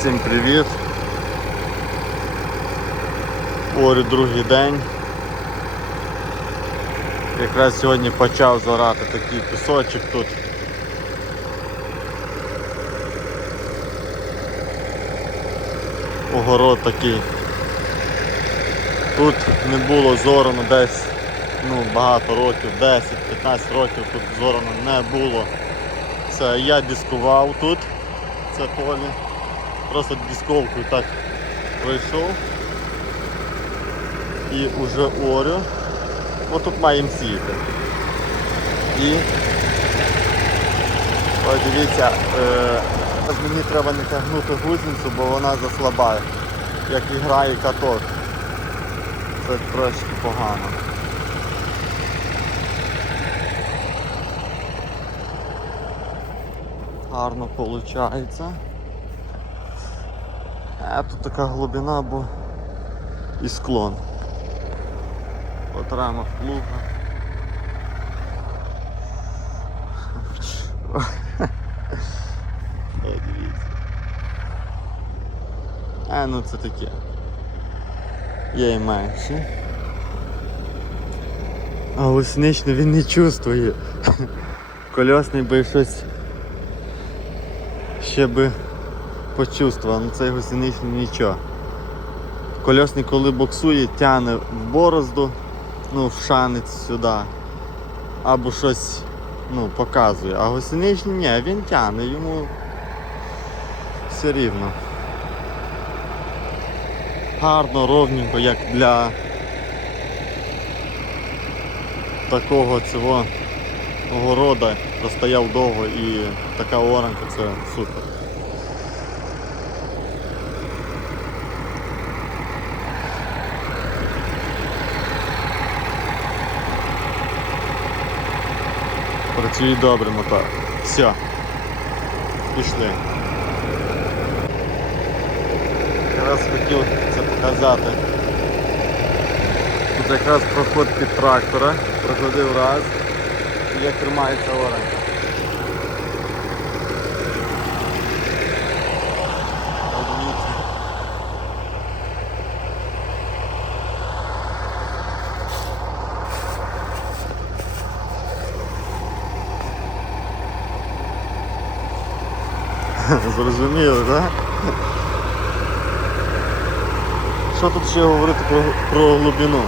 Всім привіт. Орю другий день. Якраз сьогодні почав зорати такий пісочок тут. Огород такий. Тут не було зорано десь ну, багато років, 10-15 років тут зорано не було. Це я дискував тут, це поле. Просто дисковкою так пройшов. І вже орю. Ось тут маємо сіяти. І ось дивіться, е, мені треба не тягнути гусеницю, бо вона заслабає, як і грає каток. Це трошки погано. Гарно виходить. А тут така глибина, бо і склон. От рамок плуга. Дивіться. А, ну це таке. Є і менші. А гусеничний він не чувствує. Кольосний би щось ще би почувствував, ну цей гусеничний нічого. Кольосний, коли боксує, тягне в борозду, ну, в шанець сюди. Або щось ну, показує. А гусеничний ні, він тягне, йому все рівно. Гарно, ровненько, як для такого цього огорода простояв довго і така оранка це супер. Працює добре мотор. Все. Пішли. Якраз хотів це показати. Тут якраз проход під трактора, проходив раз, і як тримається оранка. Подивіться. Зрозуміло, так? Що тут ще говорити про, про глибину?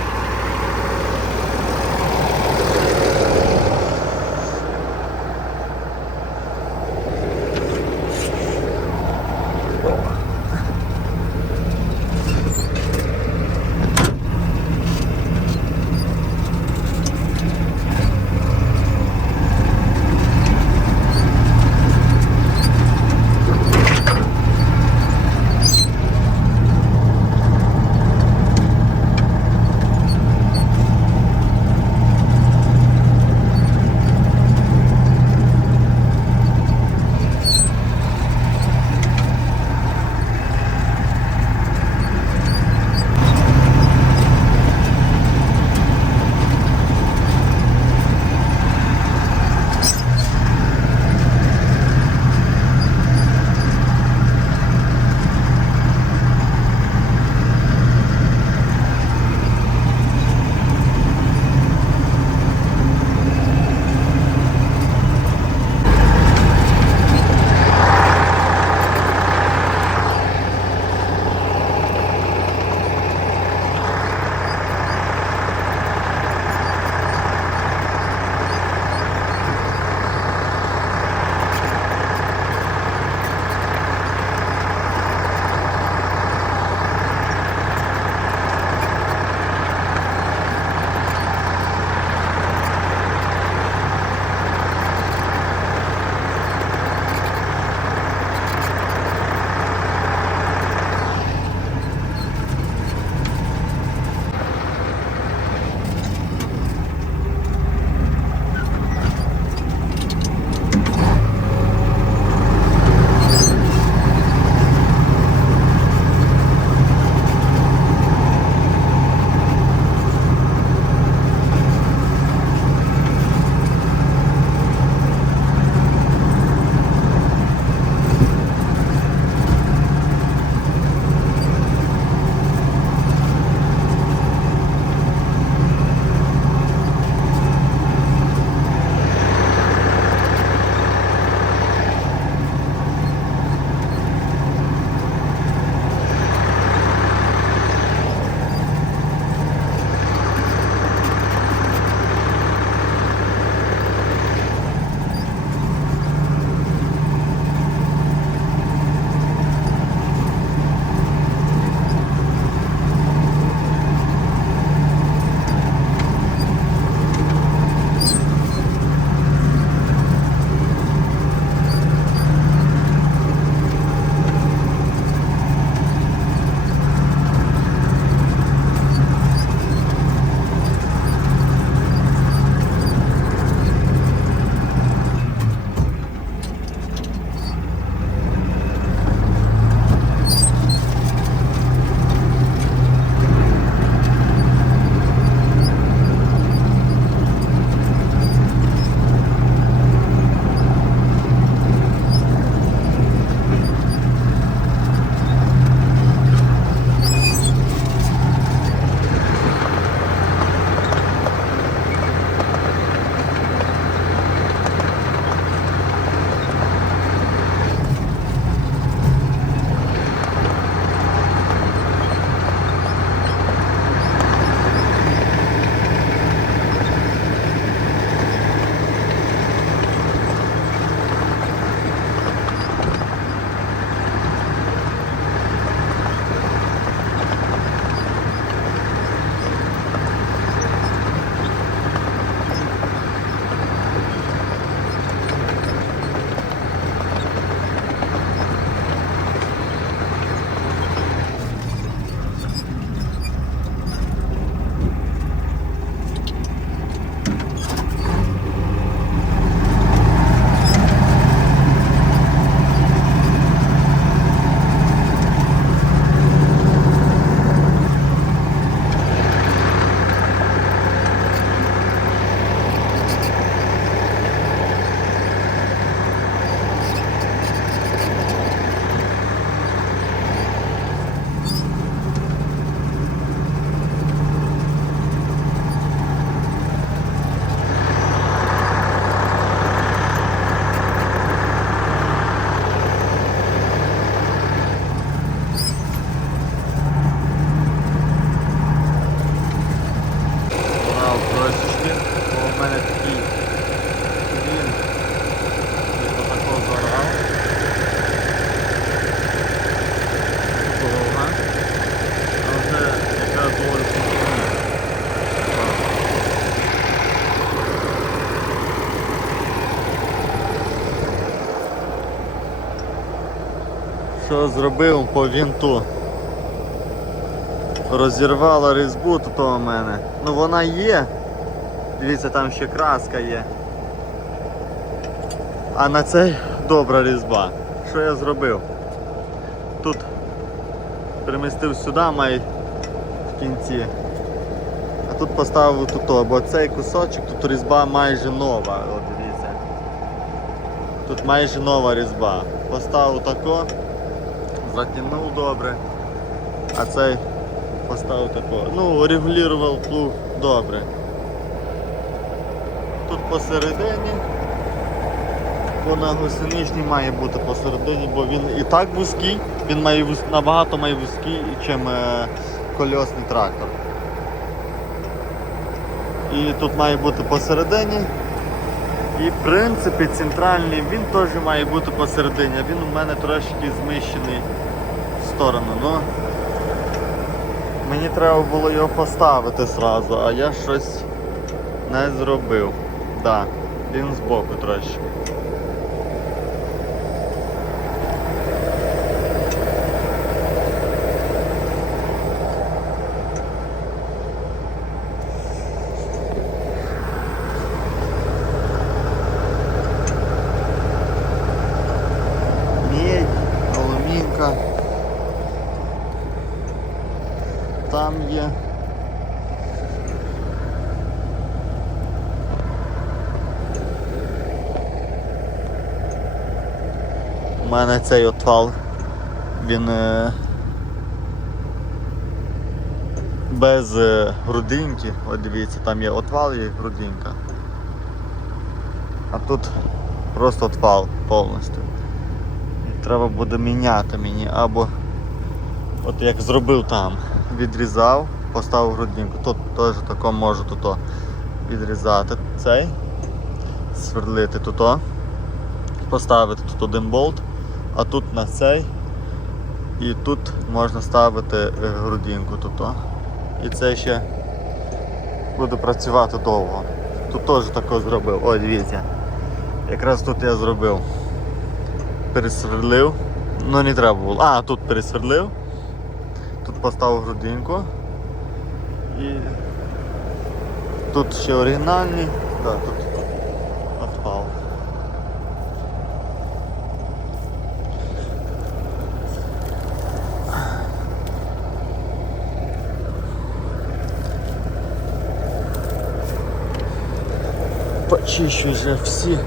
Що зробив по вінту? Розірвала різьбу тут у мене. Ну вона є. Дивіться, там ще краска є. А на цей добра різьба. Що я зробив? Тут перемістив сюди май в кінці. А тут поставив тут, бо цей кусочок, тут різьба майже нова. От дивіться. Тут майже нова різьба. Поставив тако, затягнув добре, а цей поставив тако. Ну, регулював плуг добре. Тут посередині, бо на має бути посередині, бо він і так вузький, він має вуз- набагато має вузький, ніж кольосний трактор. І тут має бути посередині. І в принципі центральний він теж має бути посередині, він у мене трошки зміщений в сторону. Ну, мені треба було його поставити зразу, а я щось не зробив. Да, він збоку трошки. Медь, алумінка. Там є. У мене цей отвал, він е, без е, грудинки. От дивіться, там є отвал і грудинка. А тут просто отвал повністю. Треба буде міняти мені або от як зробив там, відрізав, поставив грудинку. Тут теж тако можу тут відрізати цей, сверлити тут, поставити тут один болт, а тут на цей. І тут можна ставити е, грудинку тут. І це ще буде працювати довго. Тут теж тако зробив. Ой, дивіться. Якраз тут я зробив. Пересверлив. Ну не треба було. А, тут пересверлив. Тут поставив грудинку. І тут ще оригінальний. Так, тут Почищу вже всі.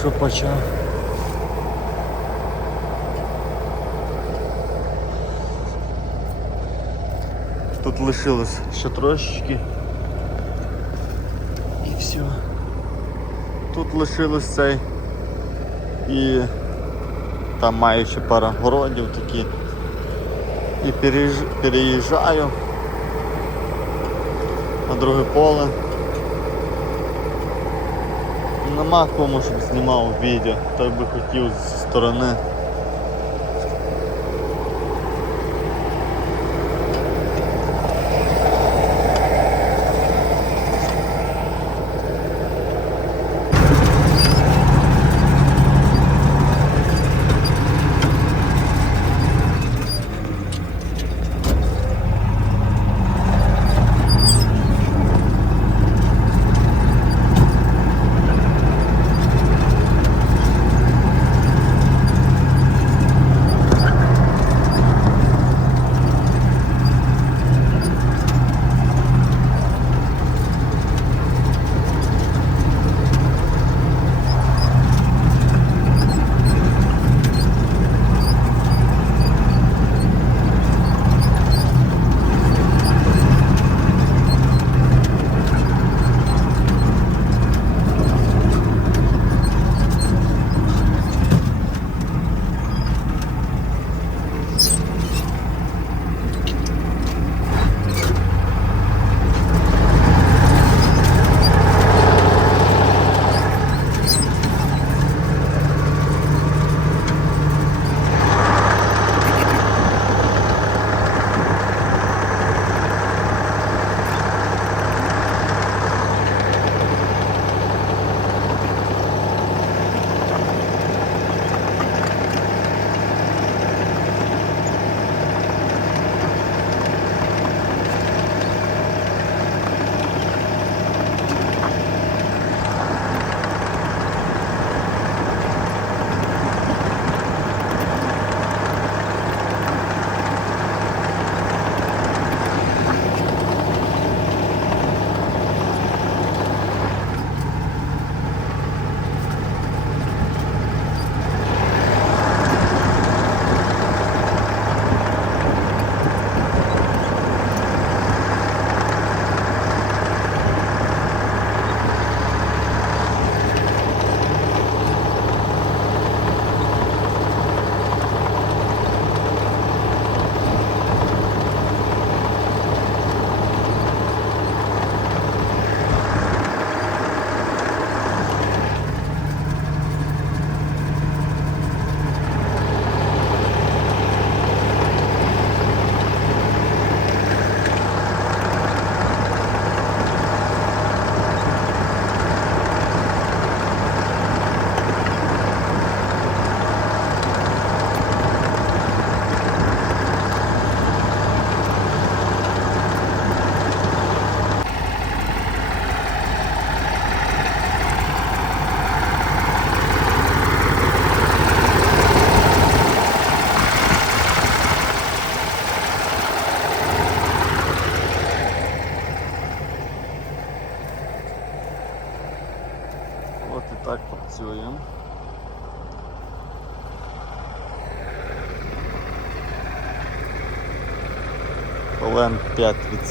Що почав. Тут лишилось ще трошечки. І все. Тут лишилось цей. І там маю ще пара городів такі. І переїжджаю на друге поле. Нема кому, щоб знімав відео, той би хотів зі сторони.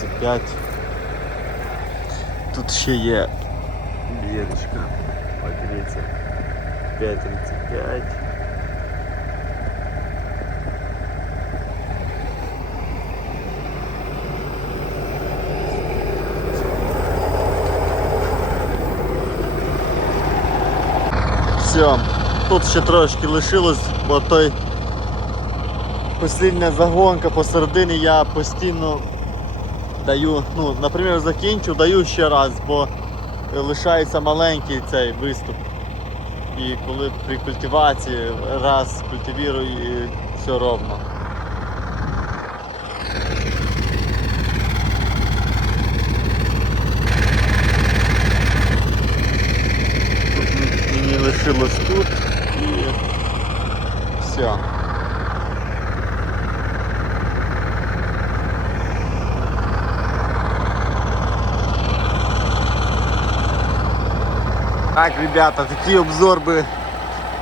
535. Тут ще є бірочка. Ось дивіться. 535. Все, тут ще трошки лишилось, бо той Послідня загонка посередині я постійно даю, ну, наприклад, закінчу, даю ще раз, бо лишається маленький цей виступ. І коли при культивації раз культивірую і все ровно. Тут мені лишилось тут і все. Так, ребята, такий обзор би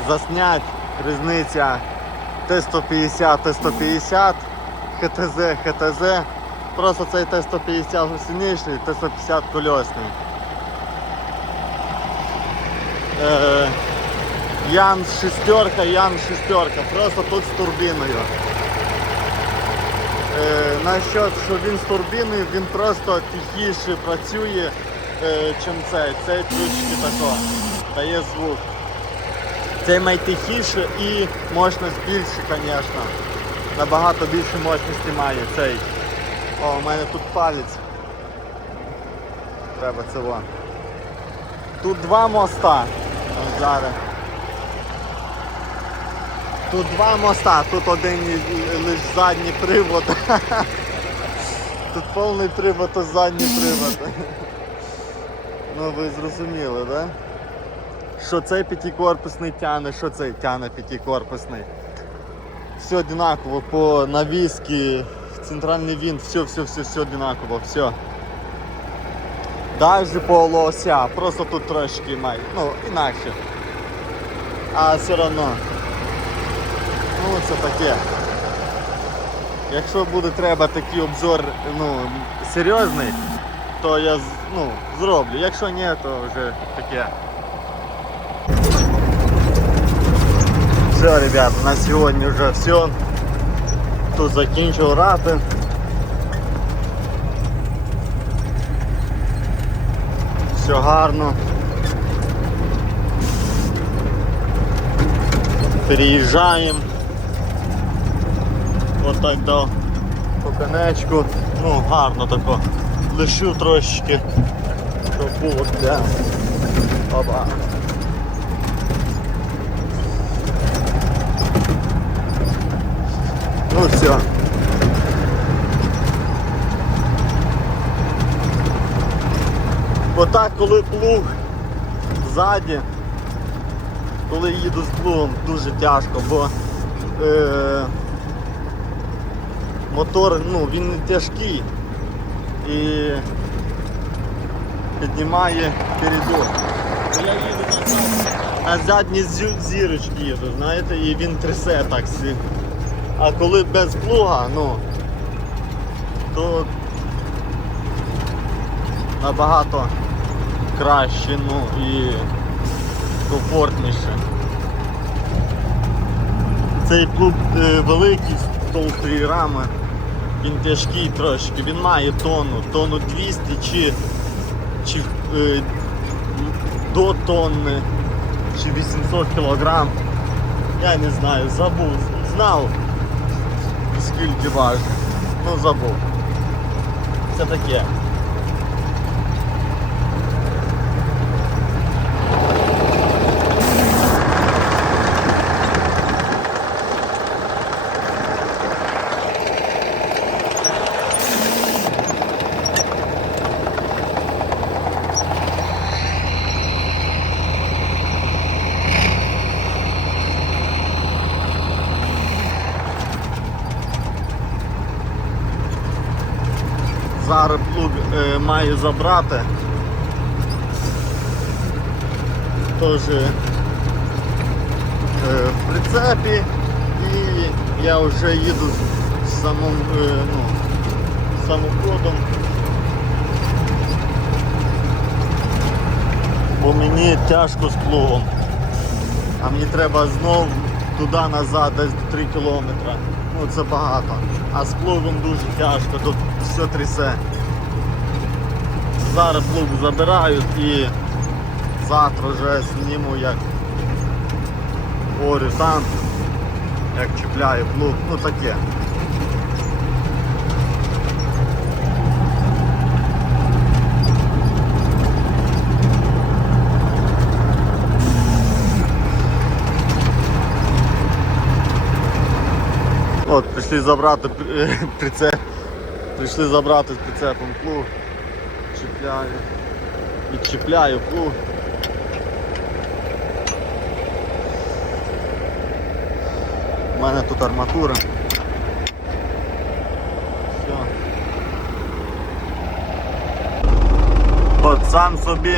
заснять. Різниця Т-150, Т-150, ХТЗ, ХТЗ. Просто цей Т-150 гусеничний, Т-150 колесний. Е, Ян шестерка, Ян шестерка, просто тут з турбіною. Е, насчет, що він з турбіною, він просто тихіше працює, чим цей. Цей трішки тако дає звук. Цей найтихіше і мощність більше, звісно. Набагато більше мощності має цей. О, у мене тут палець. Треба це вон. Тут два моста. Зараз. Тут два моста, тут один лише задній привод. Тут повний привод, а задній привод. Ну ви зрозуміли, да? Що цей п'ятикорпусний тяне, що цей тяне п'ятикорпусний. Все одинаково по навіски, центральний винт, все, все, все, все одинаково, все. Далі по лося, просто тут трошки має, ну інакше. А все одно. Ну це таке. Якщо буде треба такий обзор ну, серйозний, то я ну, зроблю. Якщо ні, то вже таке. Все, ребят, на сьогодні вже все. Тут закінчив рати. Все гарно. Переїжджаємо. Отак дав по конечку. Ну, гарно тако. Лишив трошечки, щоб було для. Опа. Ну все. Отак, коли плуг ззаді, коли їду з плугом, дуже тяжко, бо е, мотор ну, він не тяжкий і піднімає на задній зю- зірочці їду, знаєте, і він трясе так. А коли без плуга, ну, то набагато краще, ну і комфортніше. Цей плуг е, великий, з толстої рами, він тяжкий трошки, він має тонну, тонну 200 чи, чи е, до тонни, чи 800 кілограм. Я не знаю, забув, знав скільки важить. Ну забув. Це таке. Зараз плуг е, маю забрати. Теж е, в прицепі і я вже їду з самим, е, ну, самоходом. Бо мені тяжко з плугом. А мені треба знов туди-назад, десь до 3 кілометри. Ну це багато. А з плугом дуже тяжко, тут все трясе. Зараз плуг забирають і завтра вже зніму як орю там, як чіпляю плуг, ну таке. От, прийшли забрати прицеп. Прийшли забрати з прицепом плуг. Чіпляю. Відчіпляю плуг. У мене тут арматура. Все. От сам собі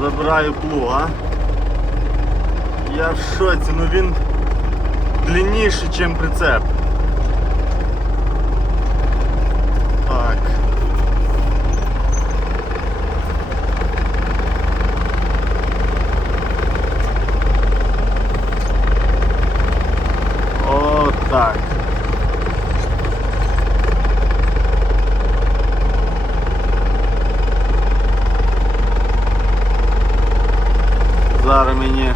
забираю плуг, а? Я в шоці, ну він длинніший, ніж прицеп. Так. От так. Зараз мені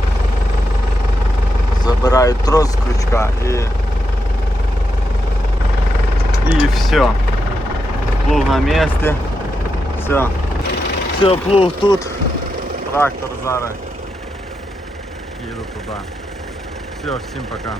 забирають трос з крючка і. І все. Плуг на місці. Все. Все, плуг тут. Трактор зараз. Їду туди. Все, всім пока.